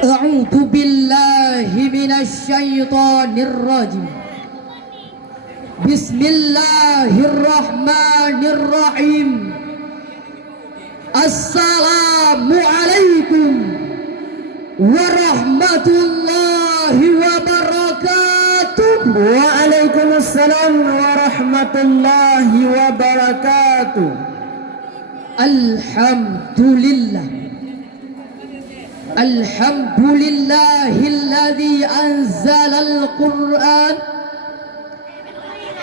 A'udzu billahi minasy syaithanir rajim. Bismillahirrahmanirrahim. Assalamualaikum warahmatullahi wabarakatuh. Waalaikumsalam warahmatullahi wabarakatuh. Alhamdulillah. Alhamdulillahilladzi anzalal Qur'an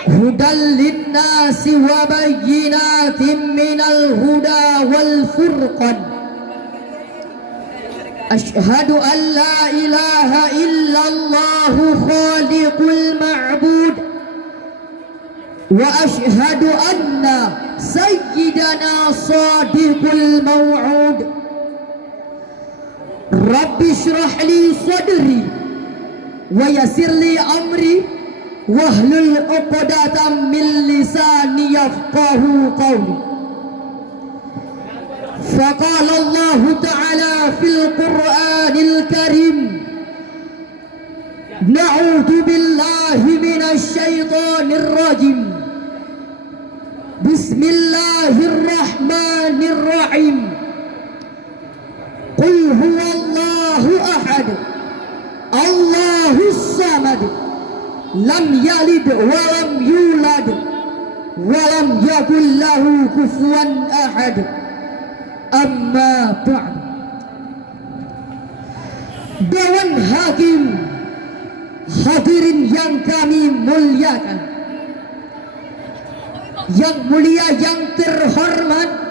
hudan linnasi wa bayyinatin minal huda wal furqan. Ashhadu an la ilaha illallah khaliqul ma'bud wa ashhadu anna sayyidana sadiqul maw'ud. Rabbi shrah li sadri wa yassir li amri wahlul 'uqdatam min lisani yafqahu qawli. Faqala Allah ta'ala fil Qur'anil Karim, na'udzu billahi minasy syaithanir rajim. Bismillahirrahmanirrahim. Qul huwallahu ahad, Allahus samad, lam yalid wa lam yulad wa lam yakul lahu kufuwan ahad. Amma ba'd. Dewan Hakim hadirin yang kami muliakan, yang mulia yang terhormat,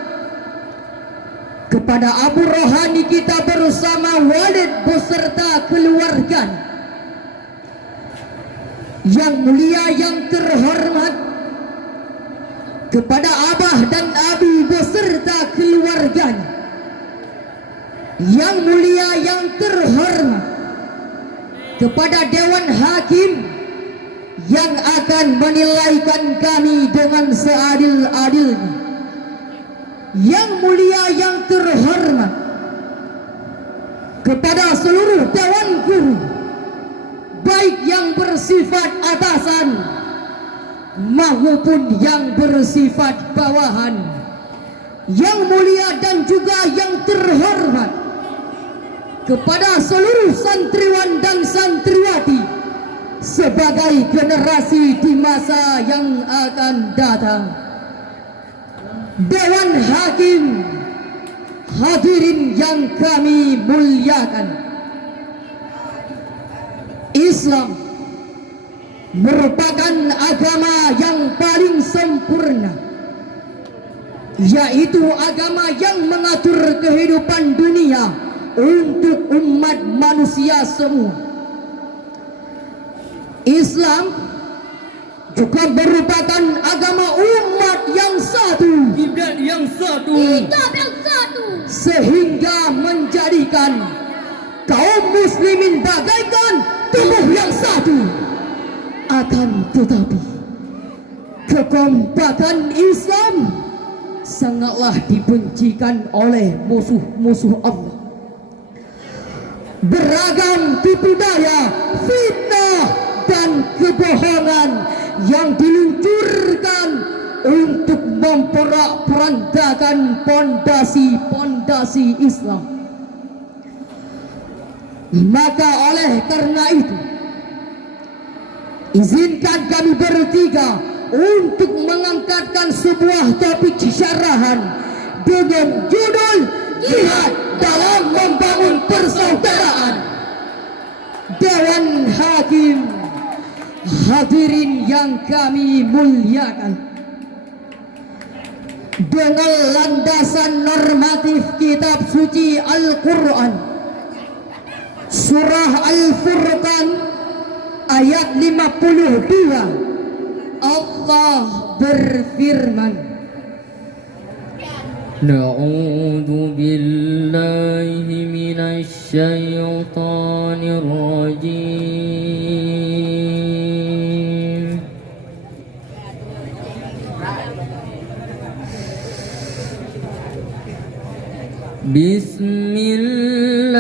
kepada Abu Rohani kita bersama Walid beserta keluarga, yang mulia yang terhormat, kepada Abah dan Abi beserta keluarganya, yang mulia yang terhormat, kepada Dewan Hakim yang akan menilaikan kami dengan seadil-adilnya, yang mulia yang terhormat, kepada seluruh dewan guru, baik yang bersifat atasan maupun yang bersifat bawahan, yang mulia dan juga yang terhormat, kepada seluruh santriwan dan santriwati sebagai generasi di masa yang akan datang. Dewan Hakim hadirin yang kami muliakan, Islam merupakan agama yang paling sempurna, yaitu agama yang mengatur kehidupan dunia untuk umat manusia semua. Islam juga merupakan agama umat yang satu, Kiblat yang satu, sehingga menjadikan kaum muslimin bagaikan tubuh yang satu. Akan tetapi kekompakan Islam sangatlah dibencikan oleh musuh-musuh Allah. Beragam tipu daya, fitnah dan kebohongan yang diluncurkan untuk memporak-porandakan pondasi-pondasi Islam. Maka oleh karena itu, izinkan kami bertiga untuk mengangkatkan sebuah topik syarahan dengan judul Jihad dalam Membangun Persaudaraan. Dewan Hakim hadirin yang kami muliakan, dengan landasan normatif kitab suci Al-Quran, surah Al-Furqan ayat 52, Allah berfirman, Na'udzu billahi minasy syaithanir rajim. Bismillah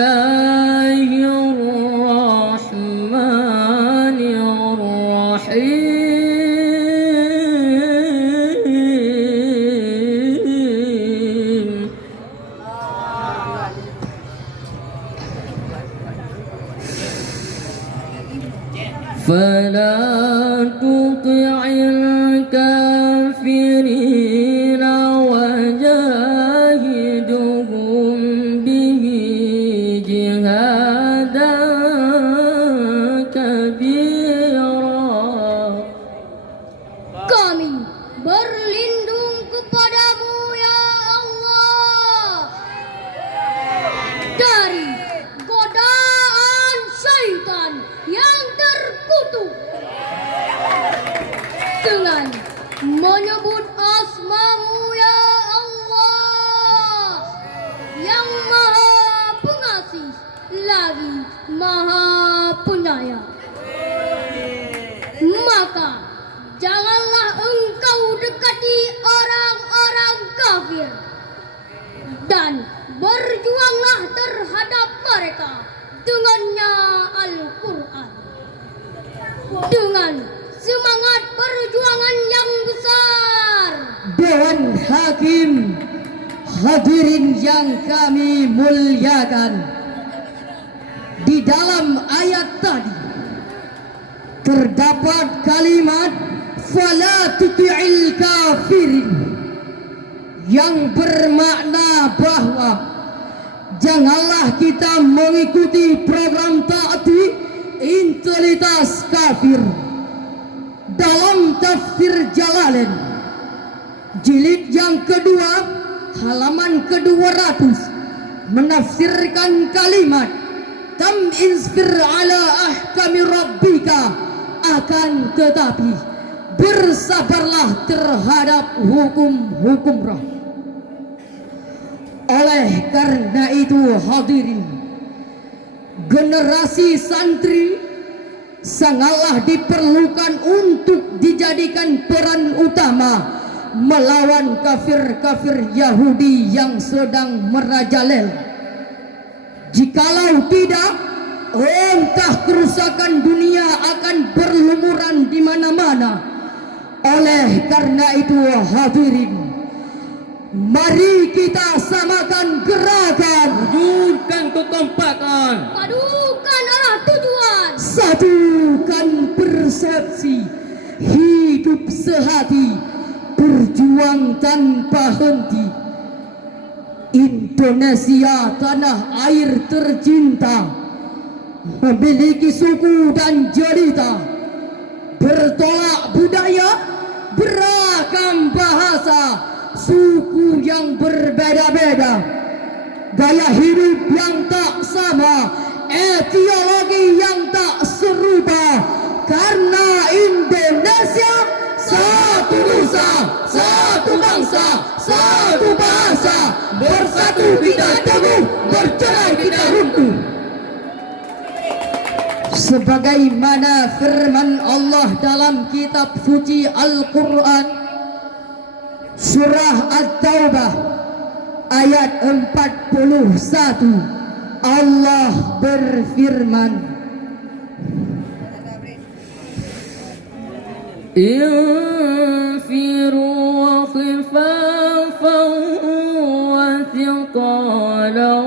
kafir. Dan berjuanglah terhadap mereka dengannya Al-Quran. Dengan semangat perjuangan yang besar. Dewan Hakim, hadirin yang kami muliakan, di dalam ayat tadi terdapat kalimat fala tuti'il kafirin yang bermakna bahwa janganlah kita mengikuti program taati intelitas kafir. Dalam tafsir Jalalain jilid yang kedua halaman ke-200 menafsirkan kalimat tam insfir ala ahkami rabbika, akan tetapi bersabarlah terhadap hukum-hukum Rabb. Oleh karena itu hadirin, generasi santri sangatlah diperlukan untuk dijadikan peran utama melawan kafir-kafir Yahudi yang sedang merajalela. Jikalau tidak, entah kerusakan dunia akan berlumuran di mana-mana. Oleh karena itu hadirin, mari kita samakan gerakan, wujudkan kekompakan, Padukan arah tujuan. satukan persepsi, hidup sehati, berjuang tanpa henti. Indonesia tanah air tercinta, memiliki suku dan jelita, bertolak budaya, beragam bahasa, suku yang berbeda-beda, gaya hidup yang tak sama, etiologi yang tak serupa. Karena Indonesia satu nusa, satu bangsa, satu bahasa, bersatu kita teguh, bercerai kita runtuh. Sebagaimana firman Allah dalam kitab suci Al-Quran surah At-Taubah ayat 41, Allah berfirman, infiru khifafan wa thiqalan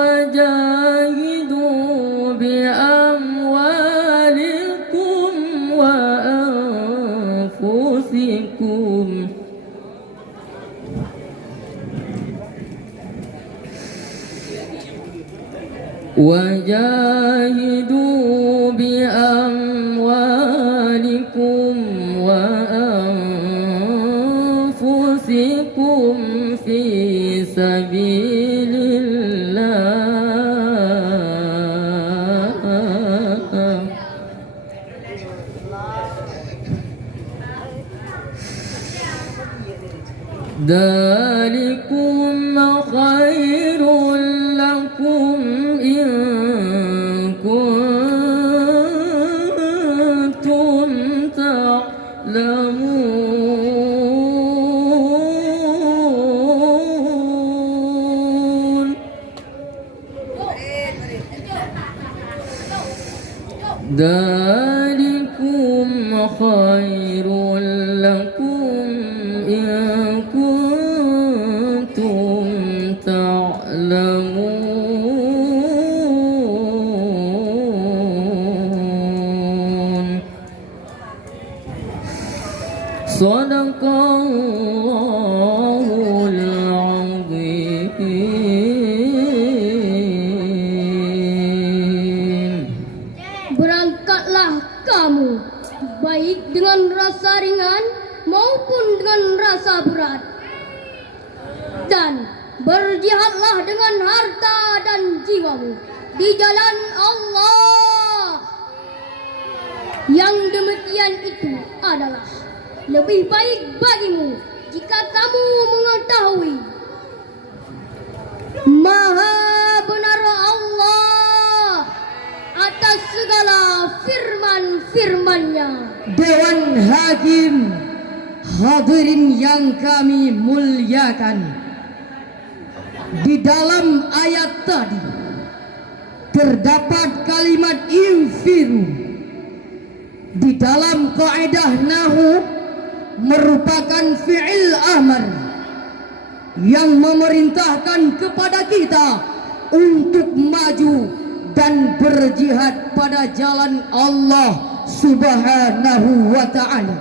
wajahidu bi amwalikum wa anfusikum wajahidu bi amwalikum wa anfusikum fi sabilillah dalikum khairul lakum in kuntum ta'lamun. Dalikum khairul lakum in kuntum ta'lamun. Sadaqallahul azim. Berangkatlah kamu, baik dengan rasa ringan maupun dengan rasa berat. Dan berjihadlah dengan harta dan jiwamu di jalan Allah. Yang demikian itu adalah lebih baik bagimu jika kamu mengetahui Maha benar Allah atas segala firman-firman-Nya. Dewan Hakim, Hadirin yang kami muliakan, di dalam ayat tadi terdapat kalimat infiru. Di dalam kaidah nahwu merupakan fi'il amr yang memerintahkan kepada kita untuk maju dan berjihad pada jalan Allah Subhanahu wa ta'ala.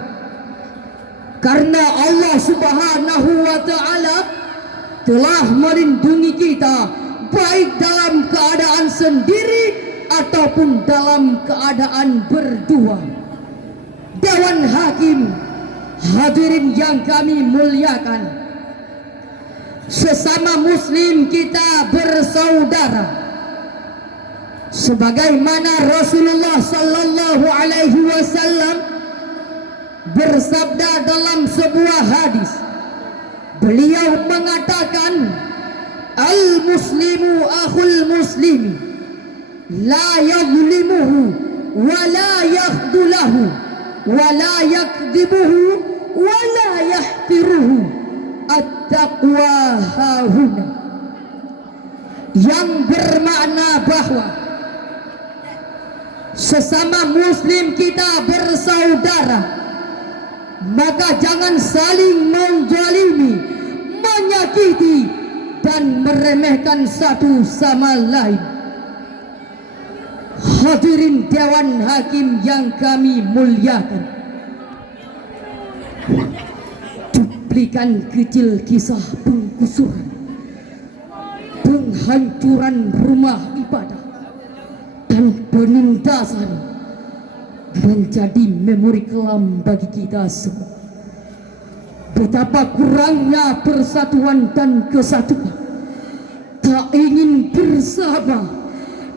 Karena Allah Subhanahu wa ta'ala telah melindungi kita baik dalam keadaan sendiri ataupun dalam keadaan berdua. Dewan Hakim, hadirin yang kami muliakan, sesama muslim kita bersaudara, sebagaimana Rasulullah sallallahu alaihi wasallam bersabda dalam sebuah hadis. Beliau mengatakan, al-muslimu akhul muslimi, la yadhlimuhu wa la yakhdulahu wa la yakdzibuhu wa la yahtiruhu, at-taqwa hahuna. Yang bermakna bahwa sesama muslim kita bersaudara, maka jangan saling menzalimi, menyakiti dan meremehkan satu sama lain. Hadirin Dewan Hakim yang kami muliakan, cuplikan kecil kisah penggusuran, penghancuran rumah ibadah dan penindasan menjadi memori kelam bagi kita semua. Betapa kurangnya persatuan dan kesatuan, tak ingin bersama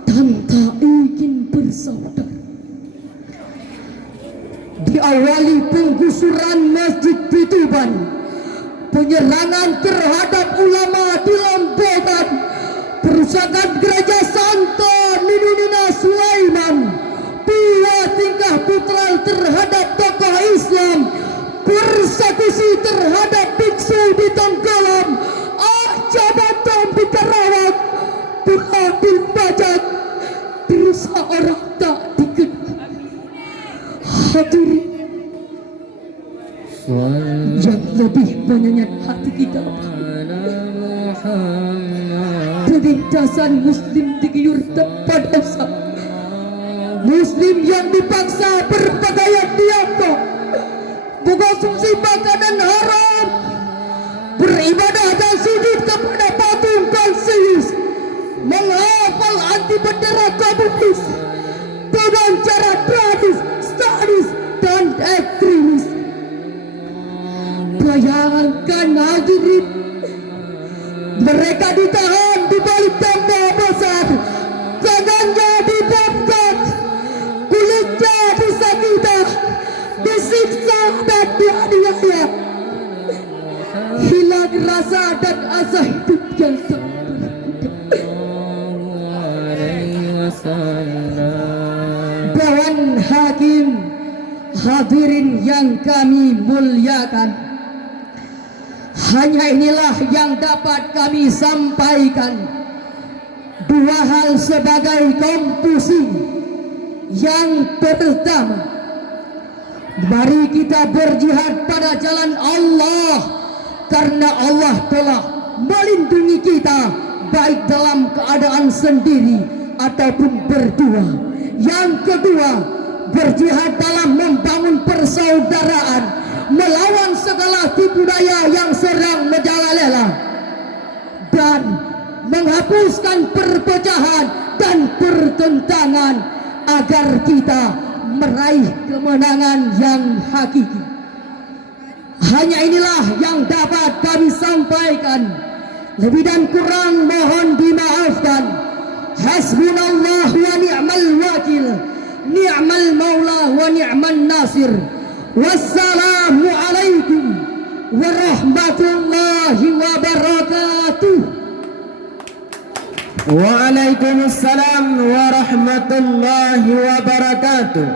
dan tak ingin bersaudara. Diawali penggusuran Masjid di Tuban, penyerangan terhadap ulama di Lambogan, perusakan gereja Santo Nina Sulaiman, pula tingkah putra terhadap tokoh Islam, persekusi terhadap biksu di Tenggelam, jabatan di Karawang, pengambil pajak, dosa orang tak dikenal. Hadirin yang lebih menyengat hati kita, penindasan muslim diguyur tanpa dosa, muslim yang dipaksa berpakaian tiongkok, mengkonsumsi makanan haram, beribadah dan sujud kepada patung Konfusius, menghafal anti bendera komunis dengan cara tradis, stanis dan ekstremis. Bayangkan hadirin, mereka ditahan di balik tembok besar, tangannya dibakar, kulitnya disakiti, disiksa dan dianiaya, hilang rasa dan asa hidup yang Dewan Hakim, hadirin yang kami muliakan, hanya inilah yang dapat kami sampaikan. Dua hal sebagai konklusi. Yang pertama, mari kita berjihad pada jalan Allah, karena Allah telah melindungi kita baik dalam keadaan sendiri ataupun berdua. Yang kedua, berjihad dalam membangun persaudaraan, melawan segala tipu daya yang serang merajalela, dan menghapuskan perpecahan dan pertentangan agar kita meraih kemenangan yang hakiki. Hanya inilah yang dapat kami sampaikan. Lebih dan kurang mohon dimaafkan. Hasbunallah wa ni'mal wakil, ni'mal maula wa ni'man nasir. Wassalamu alaikum warahmatullahi wabarakatuh. Waalaikumsalam warahmatullahi wabarakatuh.